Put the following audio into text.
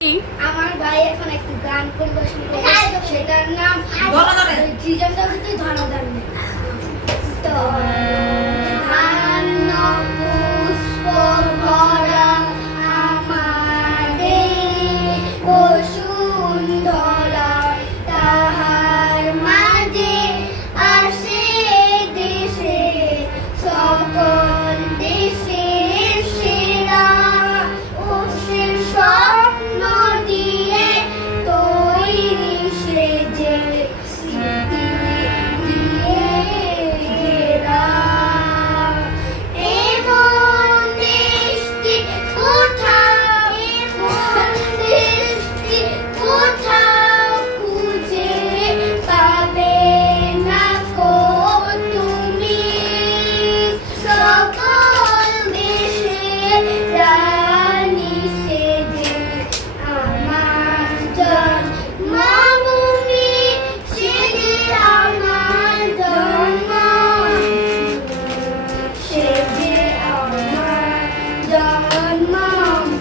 আমার ভাই এখন একটি গান পরিবেশন করবে, সেটার নাম ধনধান্য। পুষ্প ভরা আমাদের বসুন্ধরা, তাহার মাঝে আসে দেশে সকল দেশের সেরা, ও সে স্বপ্ন দিয়ে তৈরি সেজে স্মৃতি দিয়ে ঘেরা। এমন দেশটি কোথাও, এমন দেশটি কোথাও খুঁজে পাবে না কো তুমি, সকল দেশের রানী সেজে আমার জন্মভূমি, সেজে আমার জন্মভূমি, সেজে আমার জন্মভূমি।